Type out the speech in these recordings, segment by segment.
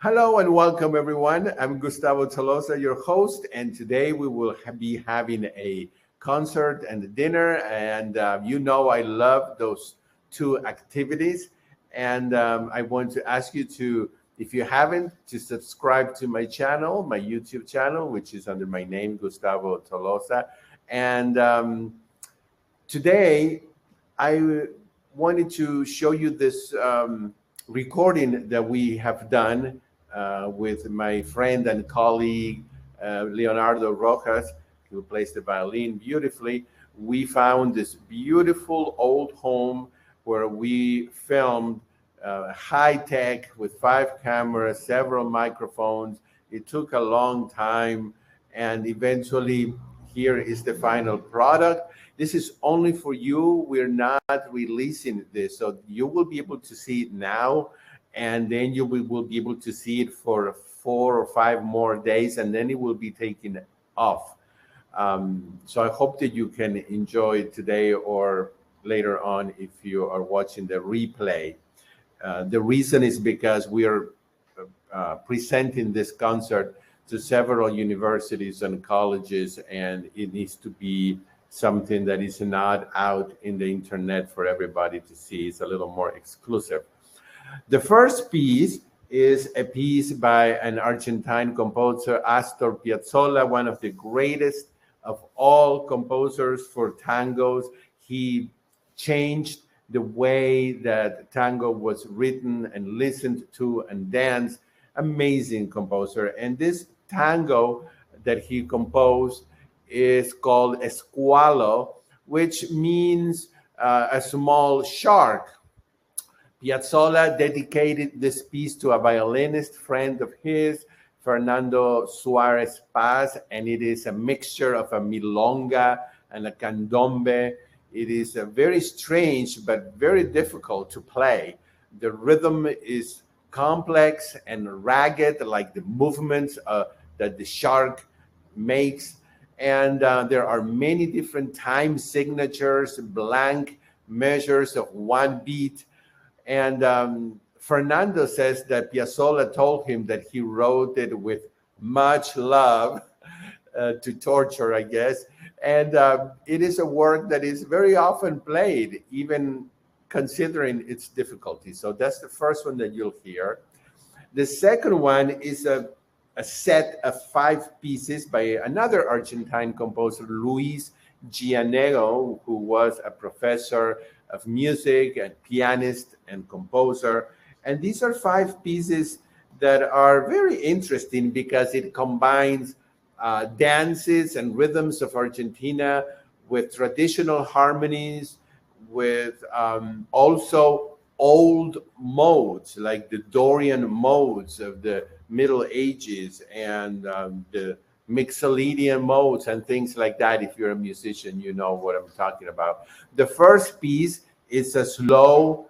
Hello and welcome, everyone. I'm Gustavo Tolosa, your host, and today we will be having a concert and a dinner. And I love those two activities. And I want to ask you to, if you haven't, to subscribe to my channel, my YouTube channel, which is under my name, Gustavo Tolosa. And today I wanted to show you this recording that we have done with my friend and colleague Leonardo Rojas, who plays the violin beautifully. We found this beautiful old home where we filmed high tech with 5 cameras, several microphones. It took a long time, and eventually, here is the final product. This is only for you. We're not releasing this, so you will be able to see it now, and then will be able to see it for 4 or 5 more days, and then it will be taken off. So I hope that you can enjoy it today or later on if you are watching the replay. The reason is because we are presenting this concert to several universities and colleges, and it needs to be something that is not out in the internet for everybody to see. It's a little more exclusive. The first piece is a piece by an Argentine composer, Astor Piazzolla, one of the greatest of all composers for tangos. He changed the way that tango was written and listened to and danced. Amazing composer. And this tango that he composed is called Esqualo, which means a small shark. Piazzolla dedicated this piece to a violinist friend of his, Fernando Suarez Paz, and it is a mixture of a milonga and a candombe. It is a very strange but very difficult to play. The rhythm is complex and ragged, like the movements that the shark makes. And there are many different time signatures, blank measures of one beat. And Fernando says that Piazzolla told him that he wrote it with much love to torture, I guess. And it is a work that is very often played, even considering its difficulty. So that's the first one that you'll hear. The second one is a set of 5 pieces by another Argentine composer, Luis Gianero, who was a professor of music and pianist and composer. And these are 5 pieces that are very interesting because it combines dances and rhythms of Argentina with traditional harmonies, with also old modes like the Dorian modes of the Middle Ages and the Mixolydian modes and things like that. If you're a musician, you know what I'm talking about. The first piece is a slow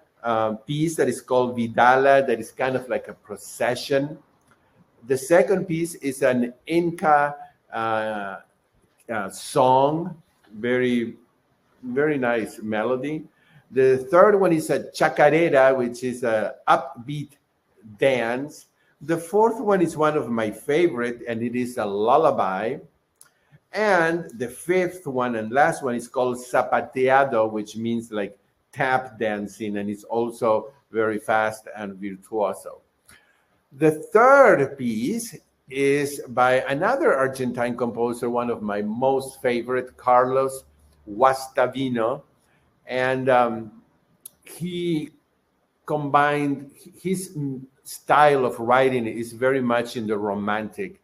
piece that is called Vidala, that is kind of like a procession. The second piece is an Inca song, very, very nice melody. The third one is a chacarera, which is a upbeat dance. The fourth one is one of my favorite, and it is a lullaby. And the fifth one and last one is called zapateado, which means like tap dancing, and it's also very fast and virtuoso. The third piece is by another Argentine composer, one of my most favorite, Carlos Guastavino. And he combined his style of writing is very much in the romantic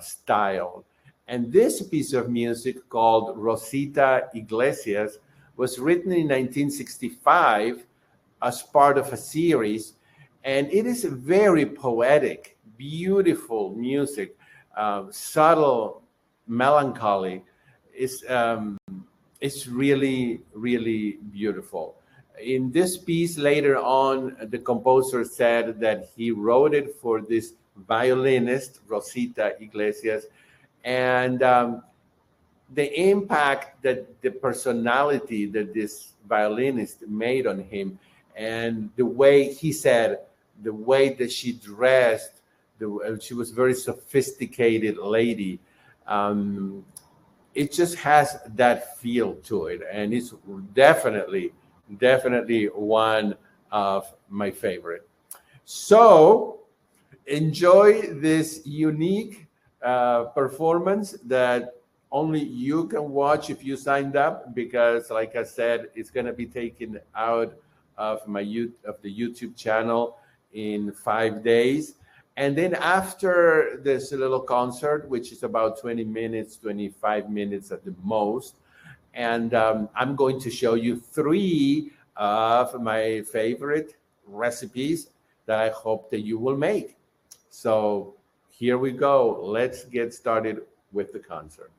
style. And this piece of music called Rosita Iglesias was written in 1965 as part of a series. And it is very poetic, beautiful music, subtle melancholy. It's really, really beautiful. In this piece later on, the composer said that he wrote it for this violinist, Rosita Iglesias, and the impact that the personality that this violinist made on him, and the way he said the way that she dressed, she was a very sophisticated lady. Um, it just has that feel to it, and it's definitely one of my favorite. So enjoy this unique performance that only you can watch if you signed up, because like I said, it's going to be taken out of of the YouTube channel in 5 days. And then after this little concert, which is about 20 minutes, 25 minutes at the most, and I'm going to show you three of my favorite recipes that I hope that you will make. So here we go. Let's get started with the concert.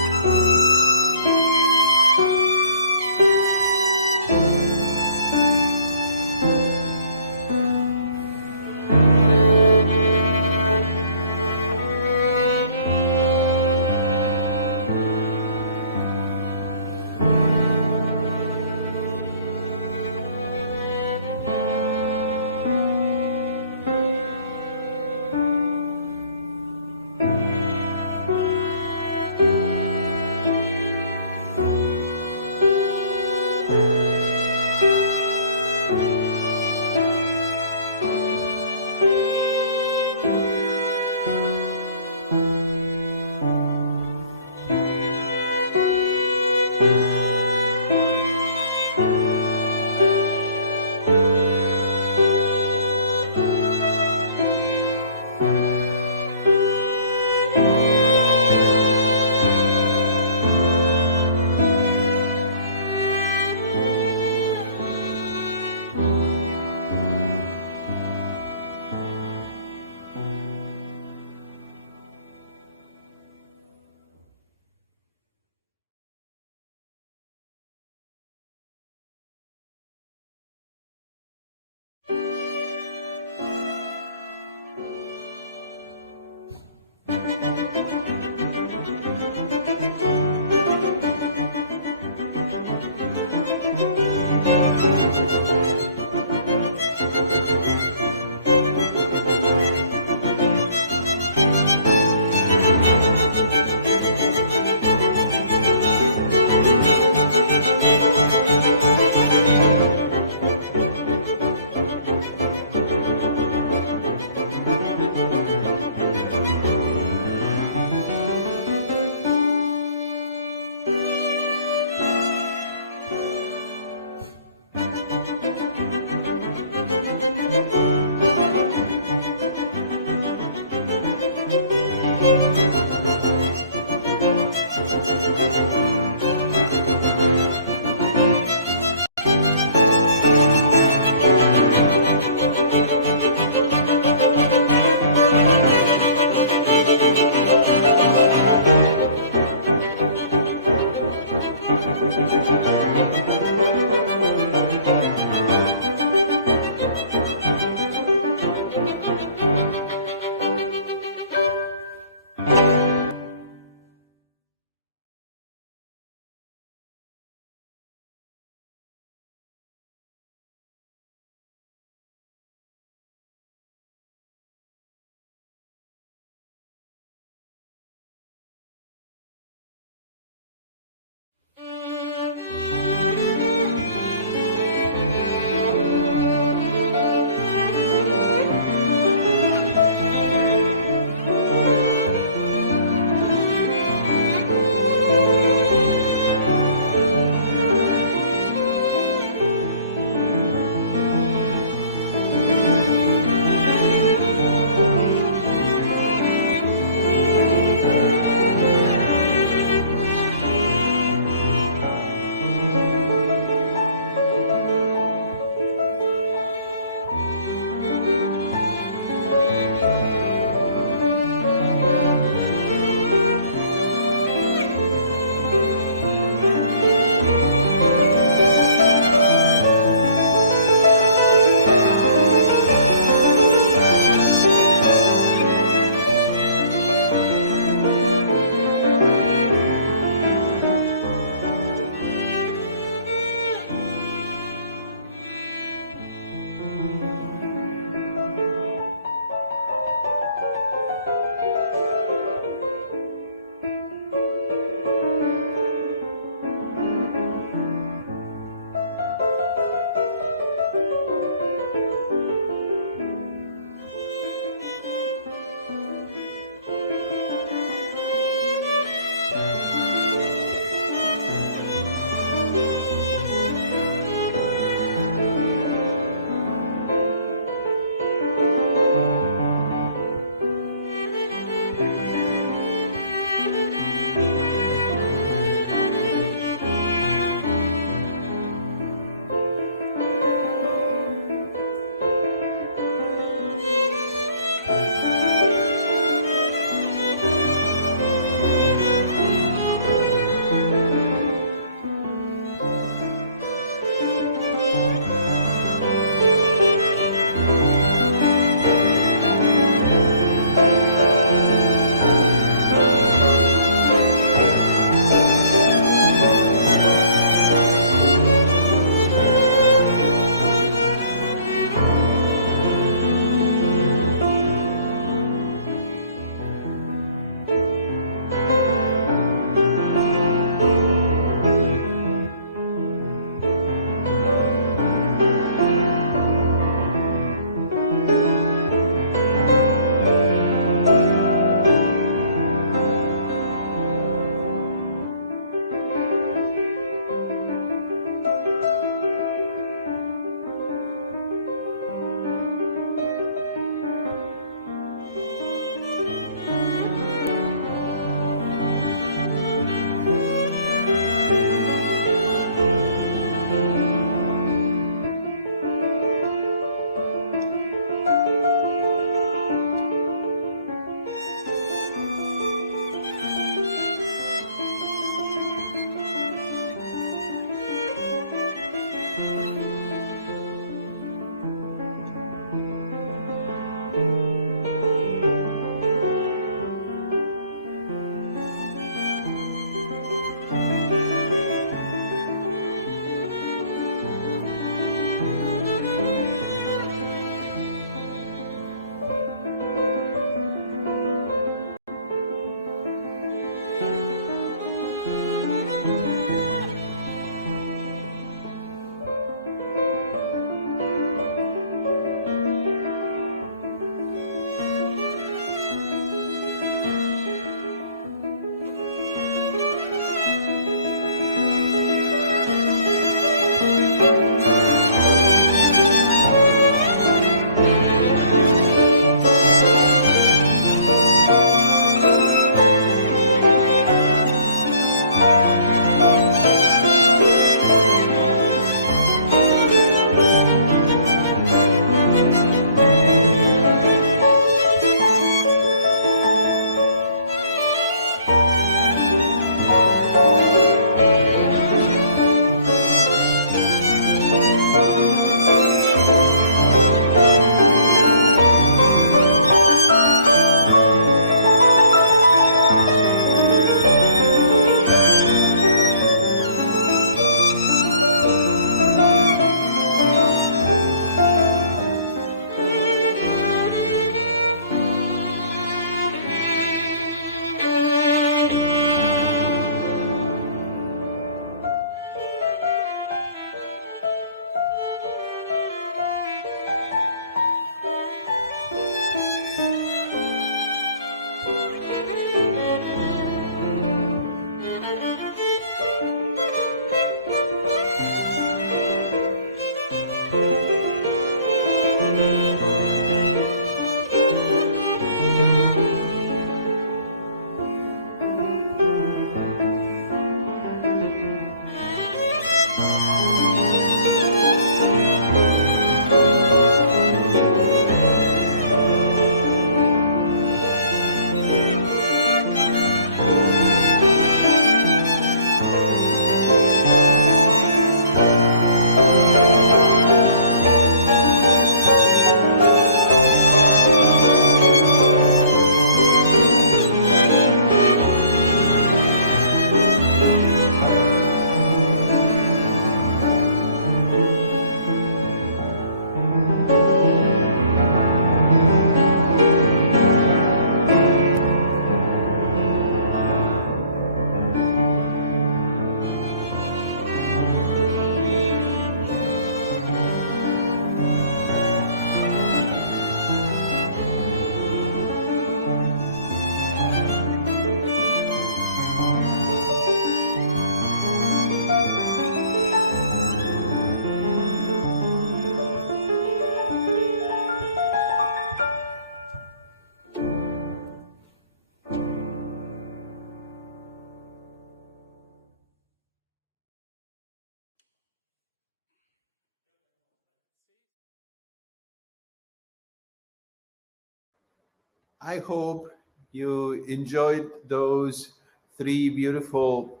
I hope you enjoyed those three beautiful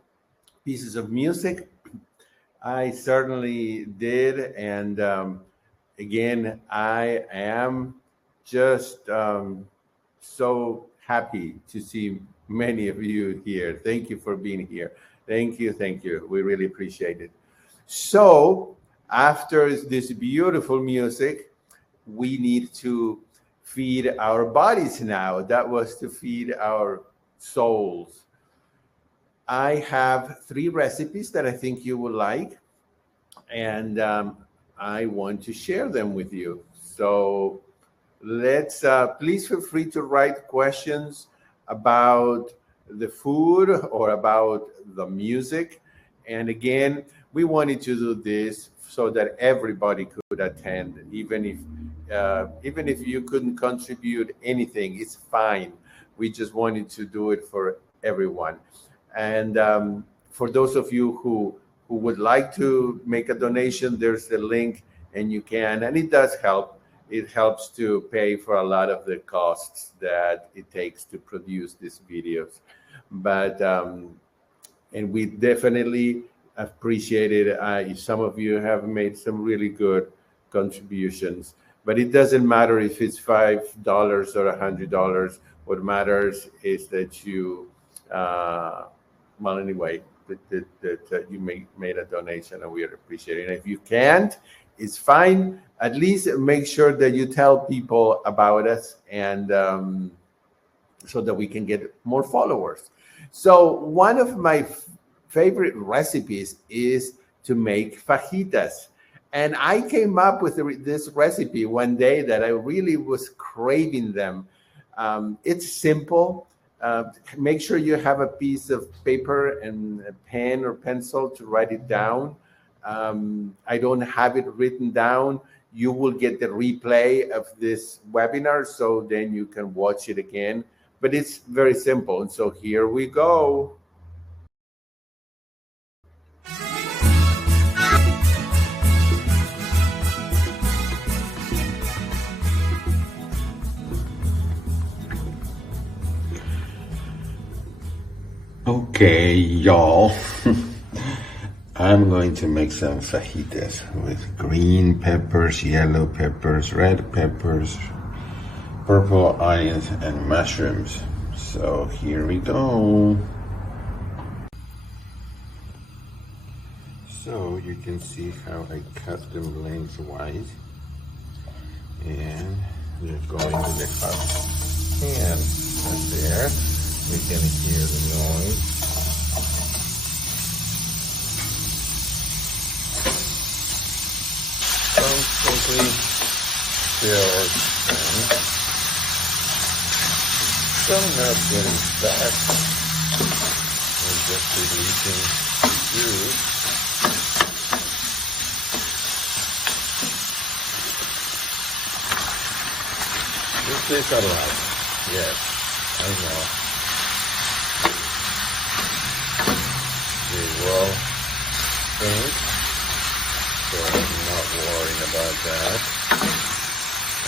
pieces of music. I certainly did. And again, I am just so happy to see many of you here. Thank you for being here. Thank you. Thank you. We really appreciate it. So, after this beautiful music, we need to feed our bodies now. That was to feed our souls. I have three recipes that I think you will like, and I want to share them with you. So let's please feel free to write questions about the food or about the music. And again, we wanted to do this so that everybody could attend, even if you couldn't contribute anything, it's fine. We just wanted to do it for everyone. And for those of you who would like to make a donation, there's a link, and you can. And it does help. It helps to pay for a lot of the costs that it takes to produce these videos. But and we definitely appreciate it. Some of you have made some really good contributions, but it doesn't matter if it's $5 or $100. What matters is that you, well, anyway, that you made a donation, and we appreciate it. And if you can't, it's fine. At least make sure that you tell people about us, and so that we can get more followers. So one of my favorite recipes is to make fajitas. And I came up with this recipe one day that I really was craving them. It's simple. Make sure you have a piece of paper and a pen or pencil to write it down. I don't have it written down. You will get the replay of this webinar, so then you can watch it again. But it's very simple. And so here we go. Okay, y'all. I'm going to make some fajitas with green peppers, yellow peppers, red peppers, purple onions, and mushrooms. So here we go. So you can see how I cut them lengthwise, and they're going to the hot pan. And there, we can hear the noise. Simply stir them. Some not getting fast. We're just releasing the juice. This is a lot. Yes, I know. They will think. So I'm not worrying about that.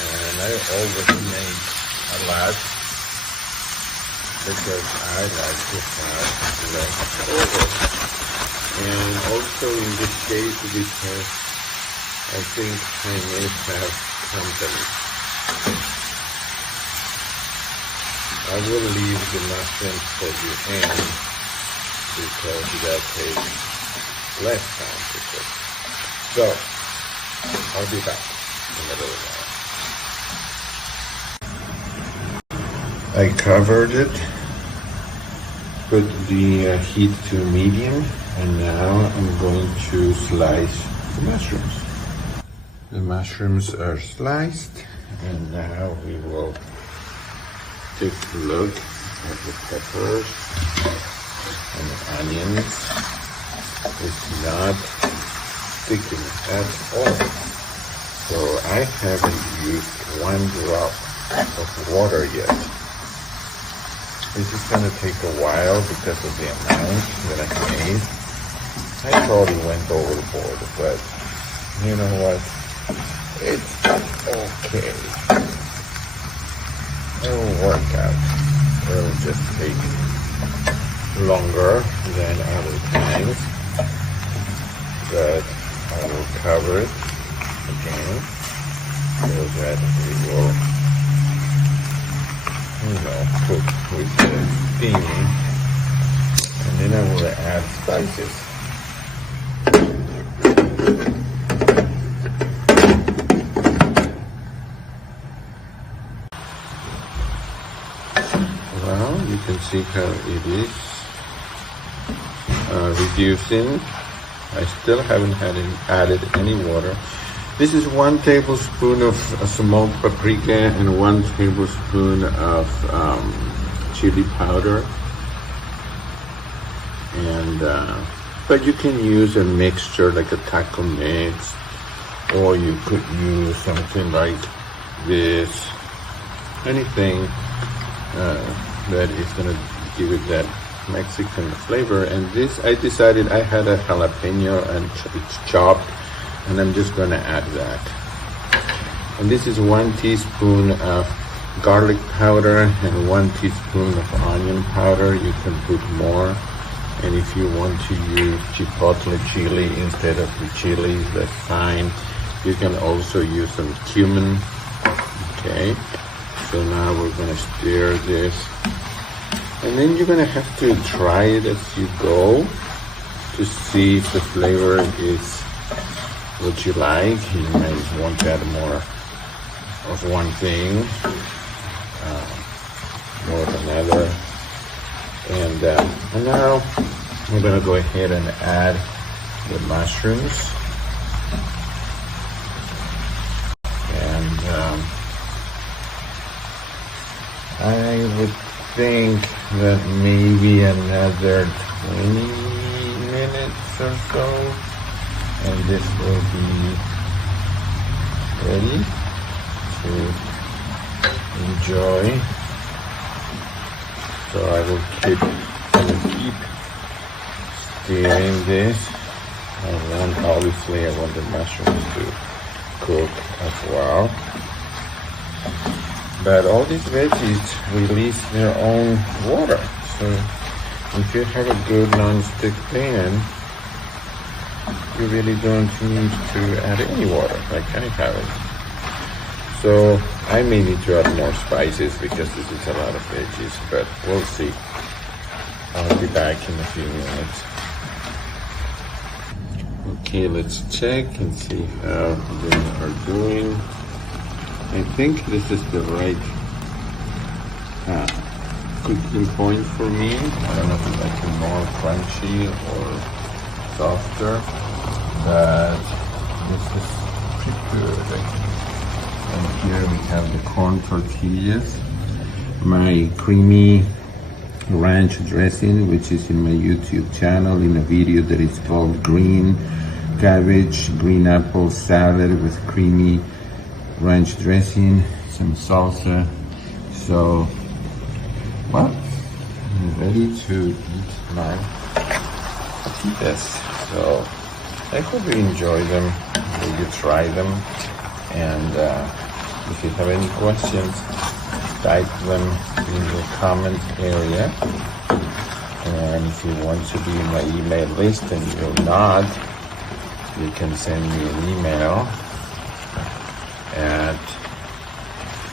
And I always make a lot because I like to have leftover. And also in this case, because I think I may have company. I will leave the mushrooms for the end because that takes less time to cook. So, I'll be back in a little while. I covered it, put the heat to medium, and now I'm going to slice the mushrooms. The mushrooms are sliced, and now we will take a look at the peppers and the onions. It's not sticking at all. So I haven't used one drop of water yet. This is going to take a while because of the amount that I made. I probably went overboard, but you know what? It's okay. It will work out. It will just take longer than other times, but I will cover it again so that it will, cook with the steaming, and then I will add spices. Well, you can see how it is reducing. I still haven't added any water. This is 1 tablespoon of smoked paprika and 1 tablespoon of chili powder. And but you can use a mixture like a taco mix, or you could use something like this. Anything that is gonna give it that Mexican flavor. And this, I decided I had a jalapeno and it's chopped, and I'm just gonna add that. And this is 1 teaspoon of garlic powder and 1 teaspoon of onion powder. You can put more, and if you want to use chipotle chili instead of the chilies, that's fine. You can also use some cumin. Okay, so now we're gonna stir this, and then you're gonna have to try it as you go to see if the flavor is what you like. You might want to add more of one thing, more of another. And now we're gonna go ahead and add the mushrooms. And I would think that maybe another 20 minutes or so, and this will be ready to enjoy. So I will keep stirring this, and then obviously I want the mushrooms to cook as well. But all these veggies release their own water, so if you have a good non-stick pan, you really don't need to add any water like I have it. So I may need to add more spices because this is a lot of veggies, but we'll see. I'll be back in a few minutes. Okay, let's check and see how they are doing. I think this is the right cooking point for me. I don't know if it's like more crunchy or softer, but this is pretty good. And here we have the corn tortillas, my creamy ranch dressing, which is in my YouTube channel in a video that is called Green Cabbage, Green Apple Salad with creamy ranch dressing, some salsa. So, well, I'm ready to eat my fajitas. So, I hope you enjoy them, that you try them, and if you have any questions, type them in the comment area. And if you want to be in my email list and you're not, you can send me an email at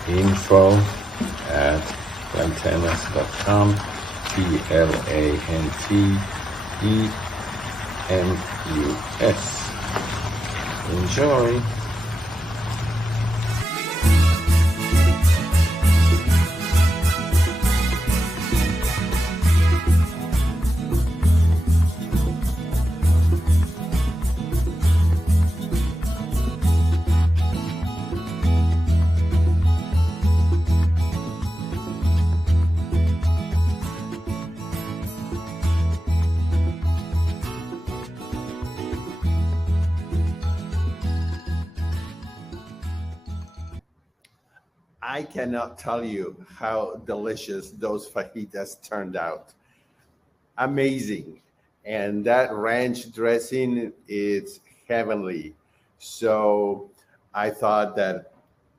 info@plantenas.com, PLANTEMUS. Enjoy. I cannot tell you how delicious those fajitas turned out. Amazing. And that ranch dressing is heavenly. So I thought that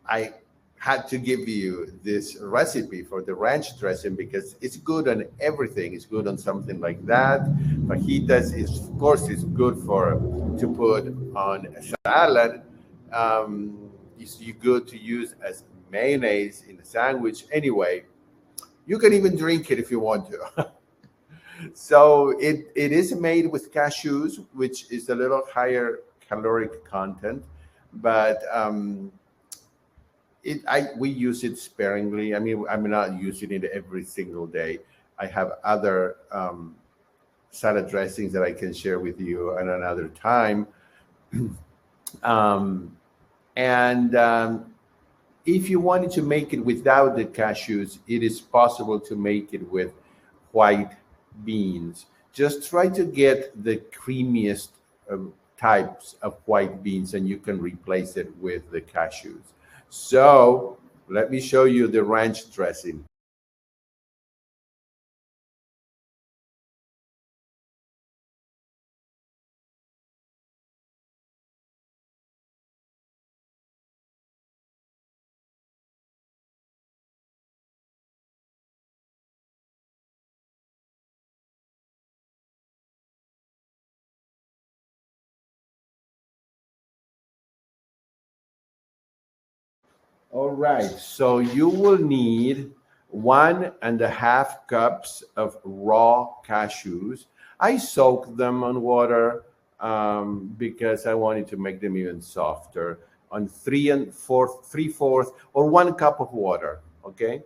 I had to give you this recipe for the ranch dressing because it's good on everything. It's good on something like that. Fajitas is, of course, it's good for to put on a salad. It's good to use as mayonnaise in a sandwich. Anyway, you can even drink it if you want to. So it is made with cashews, which is a little higher caloric content, but we use it sparingly. I mean, I'm not using it every single day. I have other salad dressings that I can share with you at another time. Um, and if you wanted to make it without the cashews, it is possible to make it with white beans. Just try to get the creamiest types of white beans, and you can replace it with the cashews. So let me show you the ranch dressing. All right, so you will need 1.5 cups of raw cashews. I soak them on water because I wanted to make them even softer. On three-fourth, or 1 cup of water. Okay,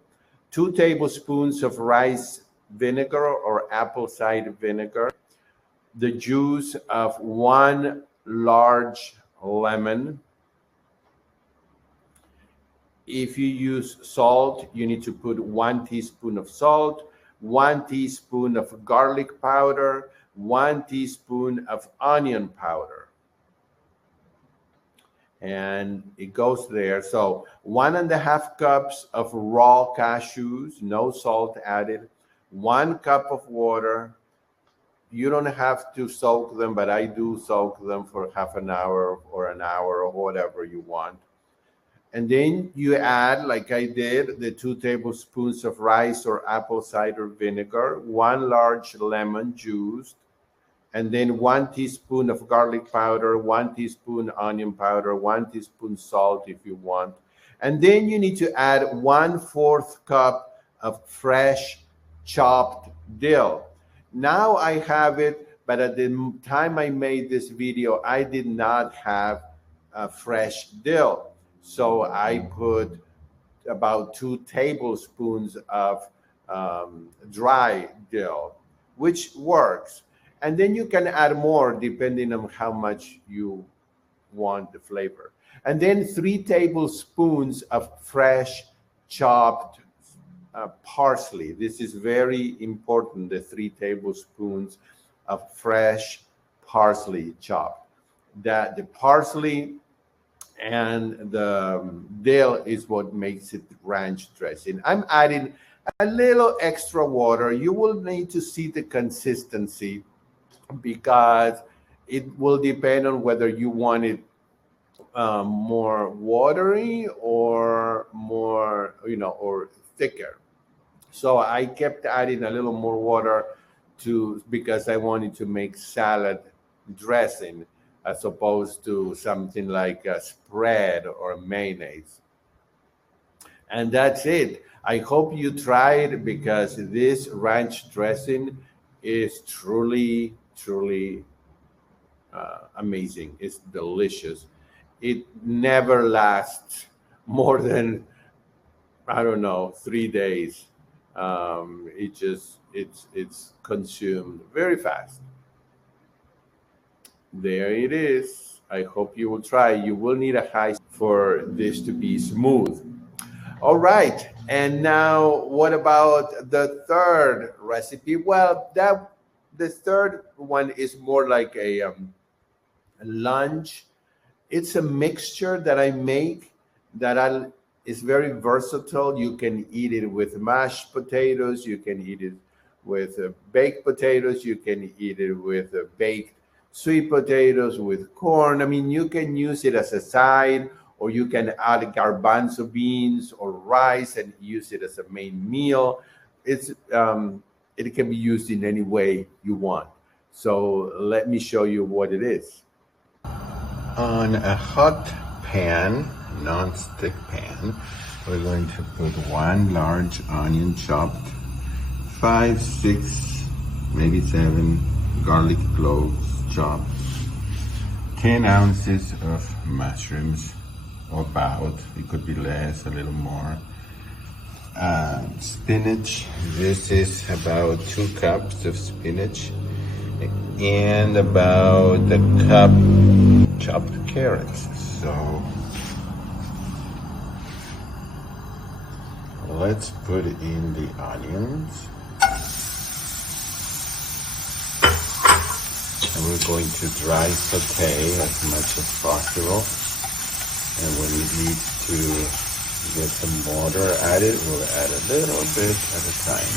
2 tablespoons of rice vinegar or apple cider vinegar, the juice of one large lemon. If you use salt, you need to put 1 teaspoon of salt, 1 teaspoon of garlic powder, 1 teaspoon of onion powder. And it goes there. So 1.5 cups of raw cashews, no salt added, 1 cup of water. You don't have to soak them, but I do soak them for half an hour or an hour or whatever you want. And then you add, like I did, the 2 tablespoons of rice or apple cider vinegar, one large lemon juice, and then 1 teaspoon of garlic powder, 1 teaspoon onion powder, 1 teaspoon salt if you want. And then you need to add 1/4 cup of fresh chopped dill. Now I have it, but at the time I made this video, I did not have fresh dill. So I put about 2 tablespoons of dry dill, which works. And then you can add more depending on how much you want the flavor. And then 3 tablespoons of fresh chopped parsley. This is very important, the 3 tablespoons of fresh parsley chopped. That the parsley and the dill is what makes it ranch dressing. I'm adding a little extra water. You will need to see the consistency because it will depend on whether you want it more watery or more, or thicker. So I kept adding a little more water to because I wanted to make salad dressing as opposed to something like a spread or mayonnaise. And that's it. I hope you try it because this ranch dressing is truly, truly amazing. It's delicious. It never lasts more than, I don't know, 3 days. It's consumed very fast. There it is. I hope you will try. You will need a high for this to be smooth. All right. And now what about the third recipe? Well, that the third one is more like a lunch. It's a mixture that I make that is very versatile. You can eat it with mashed potatoes. You can eat it with baked potatoes. You can eat it with baked sweet potatoes with corn. I mean, you can use it as a side or you can add garbanzo beans or rice and use it as a main meal. It can be used in any way you want. So let me show you what it is. On a hot pan, non-stick pan, we're going to put 1 large onion chopped, 5, 6, maybe 7 garlic cloves chopped, 10 ounces of mushrooms, or about, it could be less, a little more. Spinach, this is about 2 cups of spinach, and about a cup chopped carrots. So let's put in the onions. And we're going to dry saute as much as possible. And when we need to get some water added, we'll add a little bit at a time.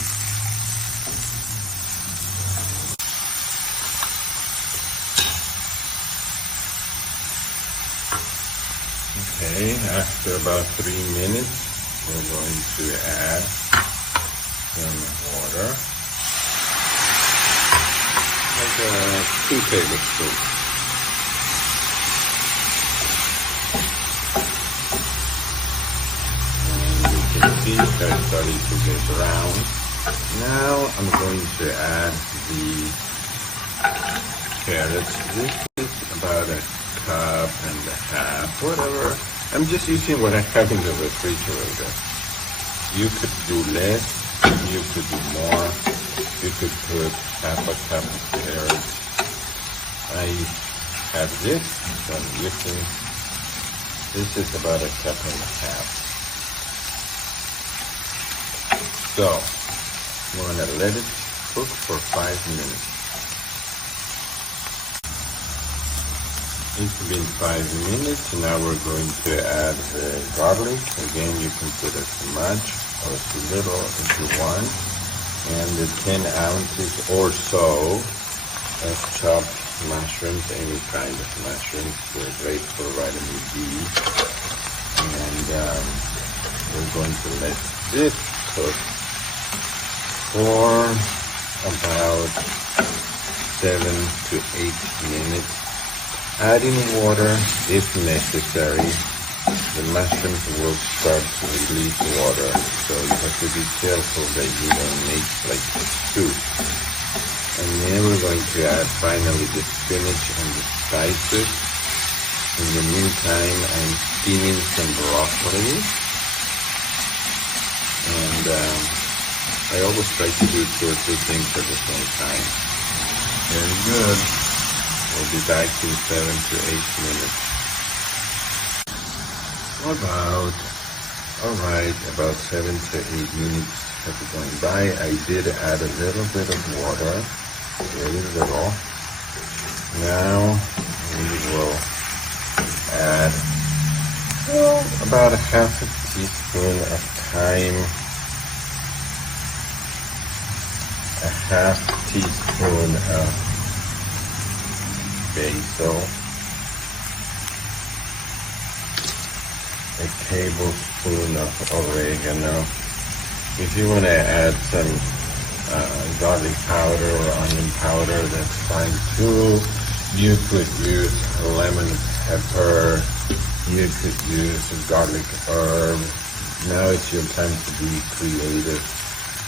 Okay, after about 3 minutes, we're going to add some water, like 2 tablespoons. And you can see they're starting to get brown. Now I'm going to add the carrots. This is about a cup and a half, whatever. I'm just using what I have in the refrigerator. You could do less, you could do more, you could put half a cup of carrots. I have this, so I'm using, this is about a cup and a half. So, I'm gonna let it cook for 5 minutes. It's been 5 minutes. Now we're going to add the garlic. Again, you can put as much or as little as you want. And the 10 ounces or so of chopped mushrooms, any kind of mushrooms. They're great for vitamin D. And we're going to let this cook for about 7 to 8 minutes. Adding water if necessary. The mushrooms will start to release water, so you have to be careful that you don't make like soup. And then we're going to add finally the spinach and the spices. In the meantime, I'm steaming some broccoli. And I always try to do 2 or 3 things at the same time. Very good. We'll be back in 7 to 8 minutes. About 7 to 8 minutes have gone by. I did add a little bit of water, very little. Now we will add about a half a teaspoon of thyme, a half teaspoon of basil, a tablespoon of oregano. If you want to add some garlic powder or onion powder, that's fine too. You could use lemon pepper, you could use garlic herb. Now it's your time to be creative.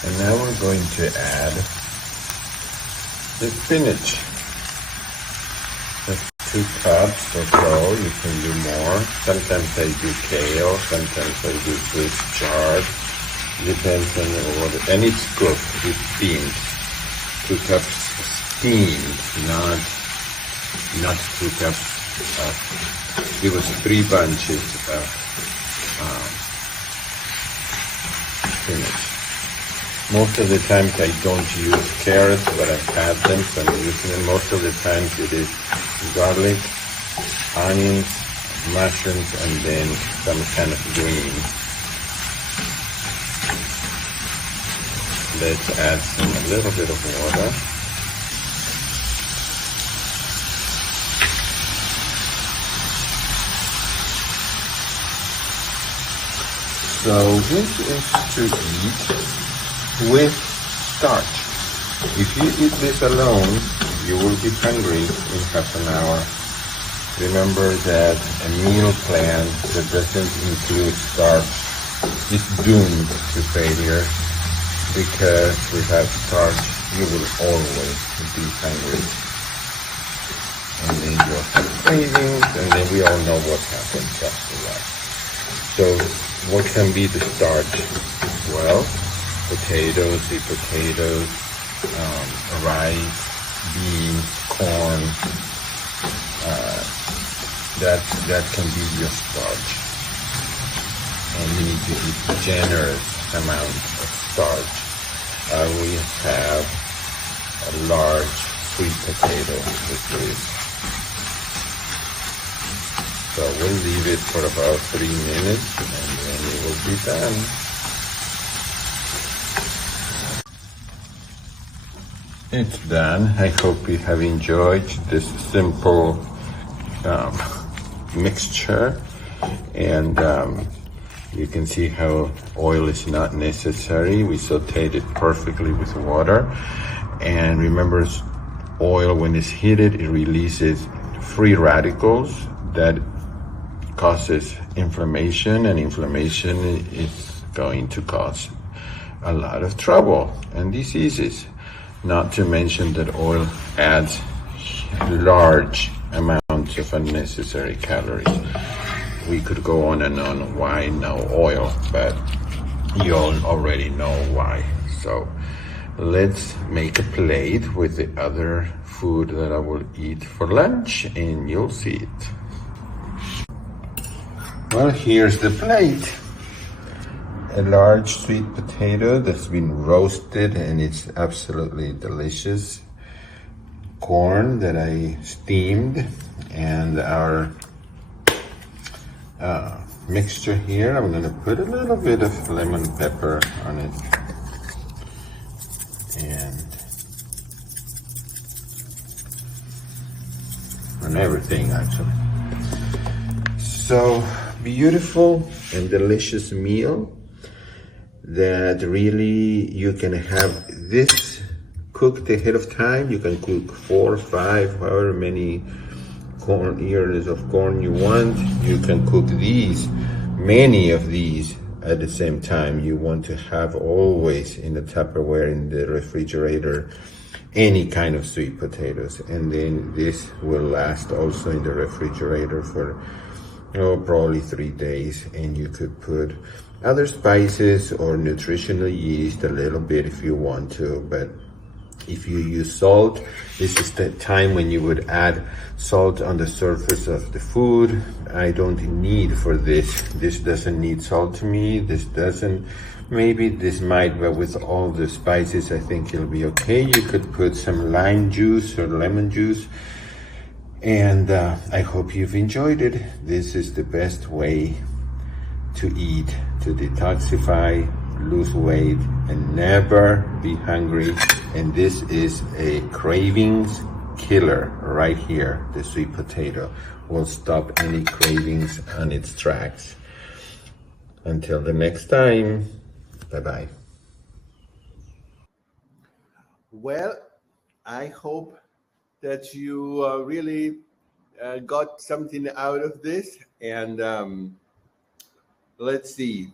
And now we're going to add the spinach. 2 cups or so, you can do more. Sometimes I do kale, sometimes I do Swiss chard. Depends on what, and it's cooked, it's steamed. 2 cups steamed, not 2 cups of, it was 3 bunches of spinach. Most of the times I don't use carrots, but I've had them, so I'm using them. Most of the times it is garlic, onions, mushrooms, and then some kind of green. Let's add a little bit of water. So this is to eat with starch. If you eat this alone, you will be hungry in half an hour. Remember that a meal plan that doesn't include starch is doomed to failure, because without starch, you will always be hungry. And then you'll have cravings, and then we all know what happens after that. So what can be the starch? Well, potatoes, sweet potatoes, rice, beans, corn, that can be your starch. And you need to eat a generous amount of starch. We have a large sweet potato with this. So we'll leave it for about 3 minutes and then it will be done. It's done. I hope you have enjoyed this simple mixture, and you can see how oil is not necessary. We sauteed it perfectly with water, and remember, oil, when it's heated, it releases free radicals that causes inflammation, and inflammation is going to cause a lot of trouble and diseases. Not to mention that oil adds large amounts of unnecessary calories. We could go on and on why no oil, but you all already know why. So let's make a plate with the other food that I will eat for lunch, and you'll see it. Well, here's the plate. A large sweet potato that's been roasted and it's absolutely delicious. Corn that I steamed, and our mixture here. I'm gonna put a little bit of lemon pepper on it, and on everything actually. So beautiful and delicious meal that really you can have this cooked ahead of time. You can cook 4 or 5, however many ears of corn you want. You can cook many of these at the same time. You want to have always in the Tupperware, in the refrigerator, any kind of sweet potatoes. And then this will last also in the refrigerator for probably 3 days. And you could put other spices or nutritional yeast a little bit if you want to, but if you use salt, this is the time when you would add salt on the surface of the food. I don't need for this. This doesn't need salt to me. This doesn't. Maybe this might, but with all the spices, I think it'll be okay. You could put some lime juice or lemon juice. And I hope you've enjoyed it. This is the best way to eat, to detoxify, lose weight, and never be hungry. And this is a cravings killer right here. The sweet potato will stop any cravings on its tracks. Until the next time, bye-bye. Well, I hope that you really got something out of this. And let's see.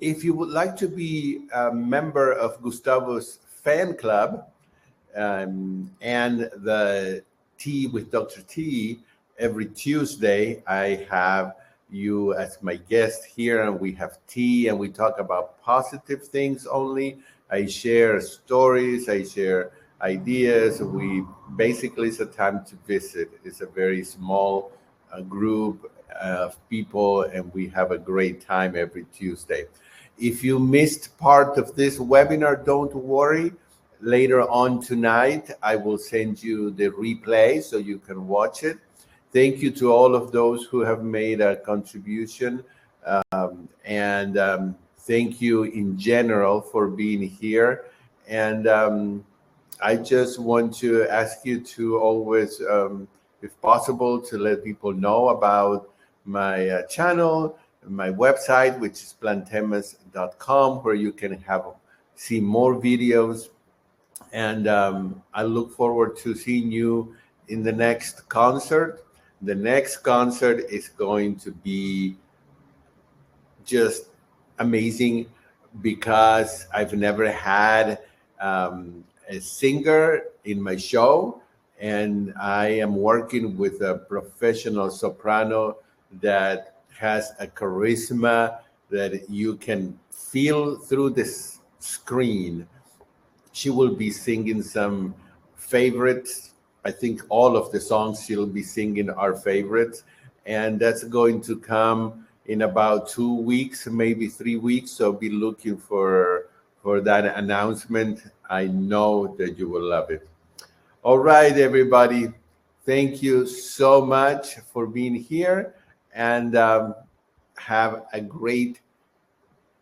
If you would like to be a member of Gustavo's fan club and the Tea with Dr. T, every Tuesday I have you as my guest here, and we have tea and we talk about positive things only. I share stories, I share ideas. We basically, it's a time to visit. It's a very small group of people, and we have a great time every Tuesday. If you missed part of this webinar, don't worry. Later on tonight, I will send you the replay so you can watch it. Thank you to all of those who have made a contribution. And thank you in general for being here. And I just want to ask you to always, if possible, to let people know about my channel, my website, which is plantemas.com, where you can see more videos. And I look forward to seeing you in the next concert. The next concert is going to be just amazing because I've never had a singer in my show, and I am working with a professional soprano that has a charisma that you can feel through this screen. She will be singing some favorites. I think all of the songs she'll be singing are favorites, and that's going to come in about 2 weeks, maybe 3 weeks. So be looking for that announcement. I know that you will love it. All right, everybody. Thank you so much for being here, and have a great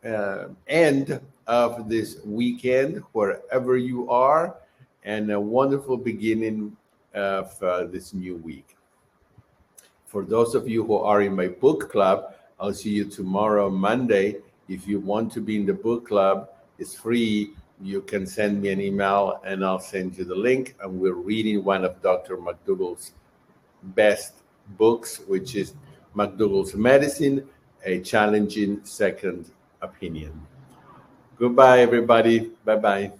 end of this weekend wherever you are, and a wonderful beginning of this new week. For those of you who are in my book club, I'll see you tomorrow, Monday. If you want to be in the book club, it's free. You can send me an email and I'll send you the link. And we're reading one of Dr. McDougall's best books, which is McDougall's Medicine, A Challenging Second Opinion. Goodbye, everybody. Bye-bye.